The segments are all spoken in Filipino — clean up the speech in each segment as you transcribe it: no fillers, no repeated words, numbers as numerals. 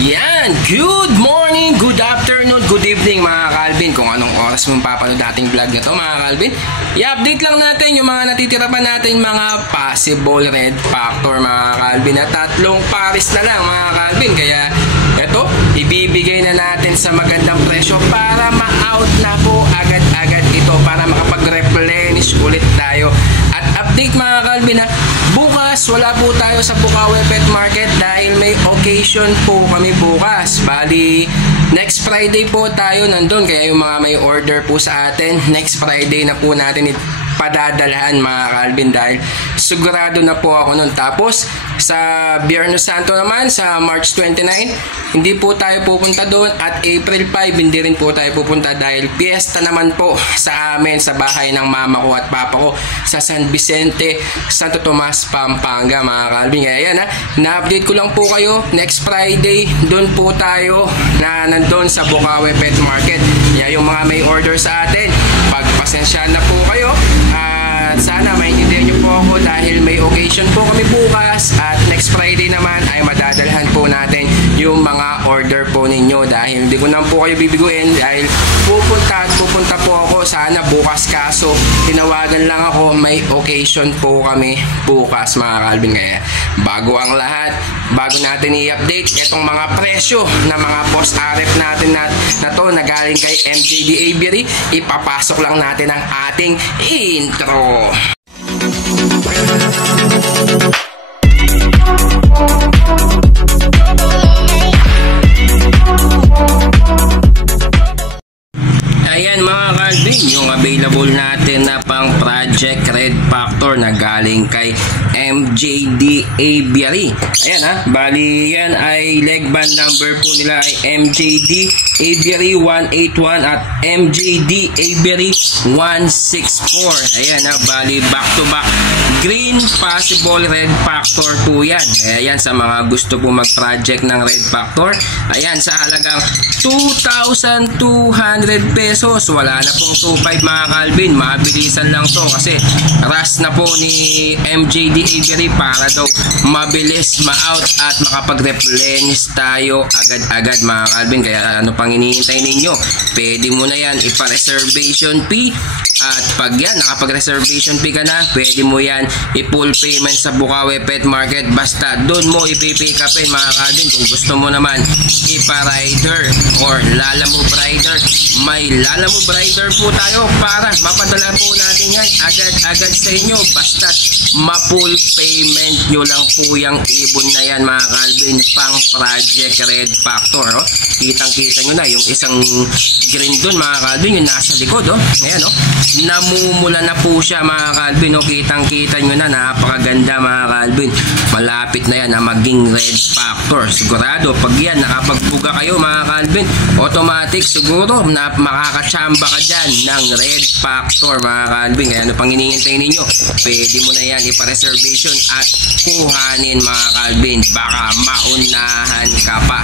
Yan, good morning, good afternoon, good evening mga Calvin. Kung anong oras mong papanood dating vlog na to mga Calvin, i-update lang natin yung mga natitira pa natin mga possible red factor mga Calvin. At tatlong pares na lang mga Calvin. Kaya eto, ibibigay na natin sa magandang presyo para ma-out na po agad-agad ito, para makapag-replenish ulit tayo. At update mga Calvin na bukas wala po tayo sa Bukawi Pet Market dahil may occasion po kami bukas. Bali, next Friday po tayo nandun. Kaya yung mga may order po sa atin, next Friday na po natin padadalhan mga Calvin dahil sigurado na po ako nun. Tapos sa Biyernes Santo naman sa March 29, hindi po tayo pupunta doon, at April 5 hindi rin po tayo pupunta dahil fiesta naman po sa amin sa bahay ng mama ko at papa ko sa San Vicente, Santo Tomas, Pampanga mga Calvin. Kaya yan, na-update ko lang po kayo, next Friday doon po tayo na nandun sa Bukawi Pet Market. Kaya yung mga may order sa atin, pagpasensyahan na po kayo. At sana maintindihan nyo po ako dahil may occasion po kami bukas, at next Friday naman ay madadalhan po natin yung mga order po ninyo dahil hindi ko na po kayo bibiguin dahil pupunta po ako sana bukas, kaso tinawagan lang ako, may occasion po kami bukas mga Calvin. Kaya bago ang lahat, bago natin i-update itong mga presyo na mga post RF natin na to na galing kay MJD Aviary, ipapasok lang natin ang ating intro. Ayan mga Calvin, yung available natin na pang Project Red Factor na galing kay MJD Aviary. Ayan bali yan ay leg band number po nila ay MJD Aviary 181 at MJD Aviary 164. Ayan bali back to back green possible red factor po yan. Ayan sa mga gusto po mag-project ng red factor. Ayan sa halagang 2,200 pesos. Wala na pong 2,500 mga Calvin. Mabilisan lang to kasi rush na po ni MJD Aviary para daw mabilis ma-out at makapag-replenish tayo agad-agad mga Calvin. Kaya ano pang hinihintay ninyo? Pwede mo na yan ipa-reservation fee, at pag yan nakapag-reservation fee ka na, pwede mo yan i-full payment sa Bukawi Pet Market. Basta doon mo ipipick upin mga Calvin. Kung gusto mo naman ipa-rider or lalamove rider, may lalamove rider po tayo para mapadala po natin yan agad-agad sa inyo. Basta ma-full payment nyo lang po yung ibon na yan mga Calvin, pang Project Red Factor. Kitang-kita nyo na yung isang green doon mga Calvin, yung nasa likod. Ayan namumula na po siya mga Calvin. Kitang-kita nyo na, napakaganda mga Calvin. Malapit na yan na maging red factor. Sigurado pag yan nakapagbuga kayo mga Calvin, automatic siguro na makakachamba ka dyan ng red factor mga Calvin. Kaya ano pang hinihintay ninyo? Pwede mo na yan ipa-reservation at kuhanin mga Calvin, baka maunahan ka pa.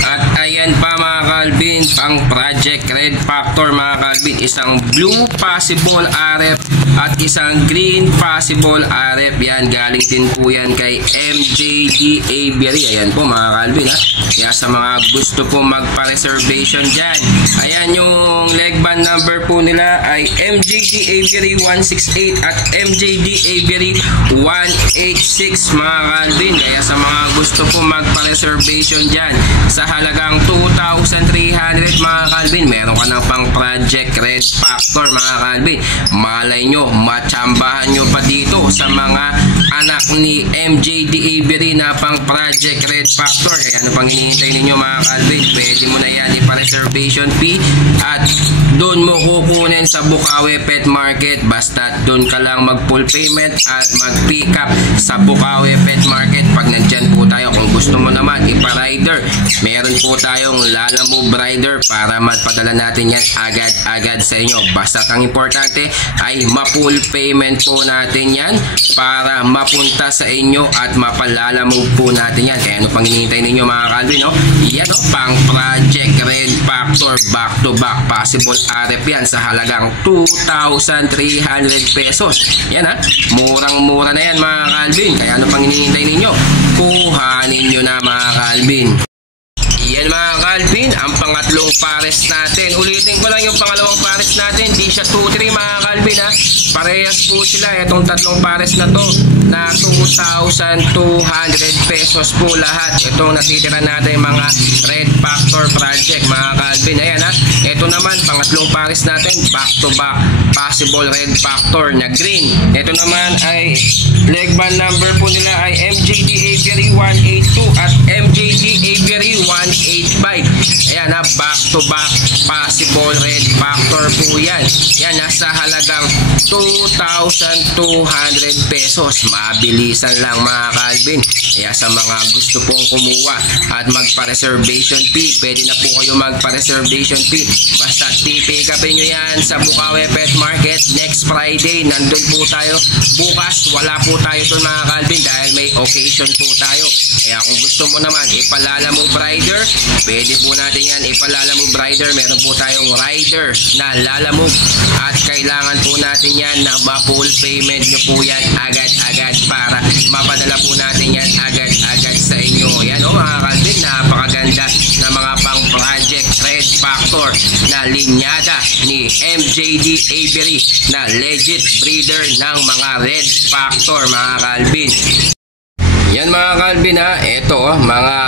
At ayan pa mga Calvin, pang Project Red Factor mga Calvin, isang blue possible RF at isang green possible RF. Yan, galing din po yan kay MJD Aviary. Ayan po mga Calvin Kaya sa mga gusto po magpa-reservation dyan, ayan yung leg band number po nila ay MJD Aviary 168 at MJD Aviary 186 mga Calvin. Kaya sa mga gusto po magpa-reservation dyan, sa halagang 2,300 mga Calvin, meron ka ng pang Project Red Factor mga Calvin. Malay nyo, matsambahan nyo pa dito sa mga anak ni MJD Aviary na pang Project Red Factor. Kaya ano pang hinihintay ninyo mga Calvin? Pwede mo na yan ipa-reservation fee at doon mo kukunin sa Bukawi Pet Market. Basta doon ka lang mag-full payment at mag-pick up sa Bukawi Pet Market pag nandyan po tayo. Kung gusto mo naman ipa-rider, meron po tayong lalamove rider para mapadala natin yan agad-agad sa inyo. Basta ang importante ay ma-full payment po natin yan para mapunta sa inyo at mapalalamove po natin yan. Kaya ano pang hinihintay ninyo mga Calvin? Yan pang Project Red Factor back to back possible RF yan sa halagang 2,300 pesos. Yan murang-mura na yan mga Calvin. Kaya ano pang hinihintay ninyo? Kuhanin nyo na mga Calvin. Calvin, ang pangatlong pares natin. Ulitin ko lang yung pangalawang pares natin. Di siya 2-3 mga Calvin ha. Parehas po sila. Itong tatlong pares na to na 2,200 pesos po lahat. Itong natitira natin mga Red Factor project mga Calvin. Ayan ha. Ito naman pangatlong pares natin. Back to back possible Red Factor na green. Ito naman ay leg band number po nila ay MJD Aviary 182 at MJD Aviary 185. Ayan ha, back to back possible Red Factor po yan. Yan, nasa halagang 2,200 pesos. Mabilisan lang mga Calvin. Kaya sa mga gusto pong kumuha at magpa-reservation fee, pwede na po kayo magpa-reservation fee. Basta pipick upin nyo yan sa Bukawi Pet Market next Friday. Nandun po tayo. Bukas wala po tayo doon mga Calvin dahil may occasion po tayo. Kaya kung gusto mo naman ipalalamove rider, pwede po natin yan ipalalamove rider. Meron po tayong rider na lalamove at kailangan po natin yan na ma-full payment nyo po yan agad-agad para mapadala po natin yan agad-agad sa inyo. Yan o mga Calvin, napakaganda na mga pang project Red Factor na linyada ni MJD Aviary na legit breeder ng mga Red Factor mga Calvin. Yan mga Calvin ha, ito mga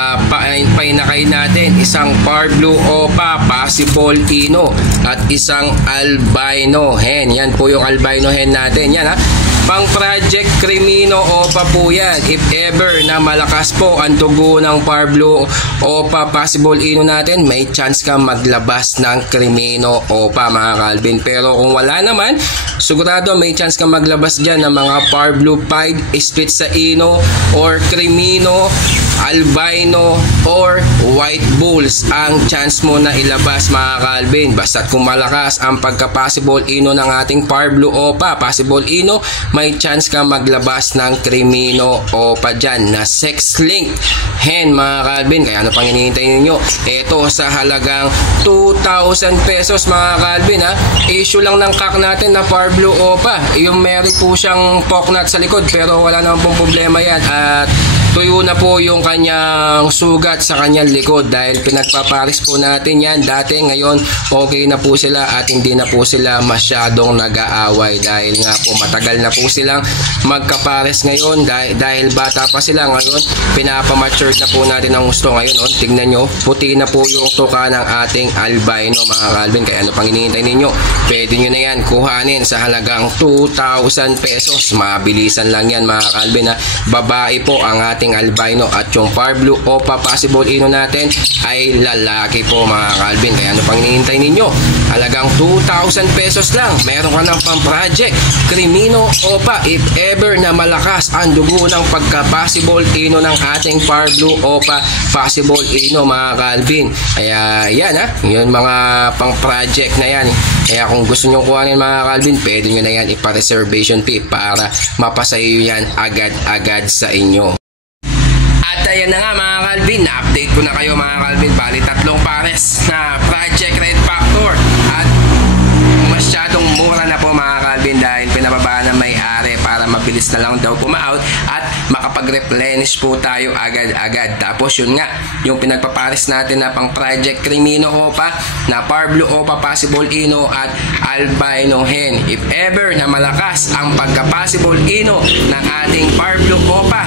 painakay natin, isang Par Blue Opa Possible Ino at isang Albino Hen. Yan po yung Albino Hen natin. Yan ha, pang project Crimino Opa po yan. If ever na malakas po ang dugo ng Par Blue Opa Possible Ino natin, may chance ka maglabas ng Crimino Opa mga Calvin. Pero kung wala naman, sigurado may chance ka maglabas dyan ng mga Par Blue Pied split sa Ino or Crimino, Albino or White Bulls ang chance mo na ilabas mga Calvin. Basta't kung malakas ang pagka-possible Ino ng ating Par Blue Opa Possible Ino, may chance ka maglabas ng Crimino Opa dyan na sex link hen mga Calvin. Kaya ano pang hinihintay ninyo? Ito sa halagang 2,000 pesos mga Calvin ha. Issue lang ng kak natin na Par Blue Opa. Yung meron po siyang poknut sa likod pero wala naman pong problema yan. At tuyo na po yung kanyang sugat sa kanyang likod dahil pinagpaparis po natin yan dati. Ngayon okay na po sila at hindi na po sila masyadong nag-aaway dahil nga po matagal na po silang magkapares ngayon dahil bata pa sila. Ngayon pinapamature na po natin ang gusto. Ngayon tignan nyo, puti na po yung tuka ng ating albino mga Calvin. Kaya ano pang hinihintay ninyo? Pwede nyo na yan kuhanin sa halagang 2,000 pesos. Mabilisan lang yan mga Calvin ha. Babae po ang ating albino at yung Par Blue Opa Possible Ino natin ay lalaki po mga Calvin. Kaya ano pang hinihintay ninyo? Halagang 2,000 pesos lang. Meron ka ng pang-project Crimino Opa if ever na malakas ang dugo ng pagka-possible Ino ng ating Par Blue Opa Possible Ino mga Calvin. Kaya yan ha, yun mga pang-project na yan. Kaya kung gusto nyo kuhanin mga Calvin, pwede nyo na yan ipa-reservation fee para mapasayo yan agad-agad sa inyo. At ayan na nga mga Calvin, na-update ko na kayo mga Calvin. Bali tatlong pares na project Red Factor at masyadong mura na po mga Calvin dahil pinababa na may-ari para mabilis na lang daw puma-out at makapag-replenish po tayo agad-agad. Tapos yun nga, yung pinagpapares natin na pang project Crimino Opa na Par Blue Opa Possible Ino at Albino Hen. If ever na malakas ang pagka-possible Ino ng ating Par Blue Opa,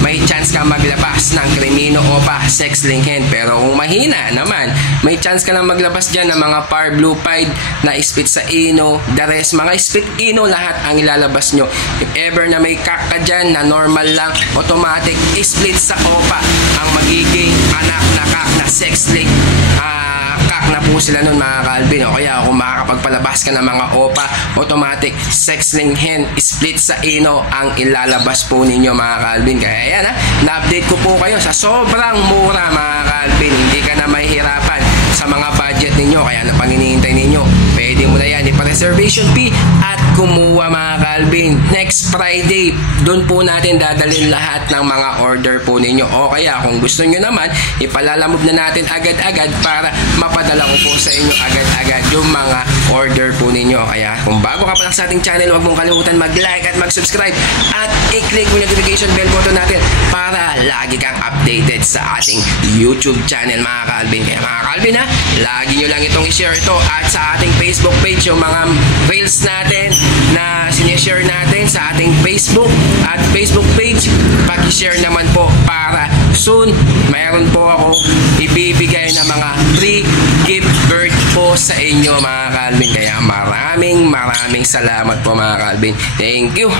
may chance ka maglabas ng Crimino Opa sex link hen. Pero kung mahina naman, may chance ka lang maglabas dyan ng mga Par Blue Pied na split sa Ino, the rest mga split Ino, lahat ang ilalabas nyo. If ever na may kak ka dyan na normal lang, automatic split sa Opa ang magiging anak na kak na sex link. Kak na po sila nun mga Calvin. O kaya kung makakapagpalabas ka ng mga Opa, automatic sex link hen split sa Ino ang ilalabas po ninyo mga Calvin. Kaya yan ha, na-update ko po kayo sa sobrang mura mga Calvin. Hindi ka na mahihirapan sa mga budget ninyo. Kaya na pang hinihintay ninyo, pwede mo na yan ipa-reservation fee at kumuha mga Calvin. Next Friday, doon po natin dadalhin lahat ng mga order po ninyo. O kaya kung gusto nyo naman, ipalalamove na natin agad-agad para mapadala ko po sa inyo agad-agad yung mga order po ninyo. Kaya kung bago ka pa lang sa ating channel, huwag mong kalimutan mag-like at mag-subscribe at i-click mo yung notification bell button natin para lagi kang updated sa ating YouTube channel mga Calvin. Kaya mga Calvin ha, lagi nyo lang itong i-share ito at sa ating Facebook page yung mga reels natin na sinishare natin sa ating Facebook at Facebook page, pag-share naman po para soon mayroon po akong ibibigay na mga free gift card po sa inyo mga Calvin. Kaya maraming salamat po mga Calvin. Thank you.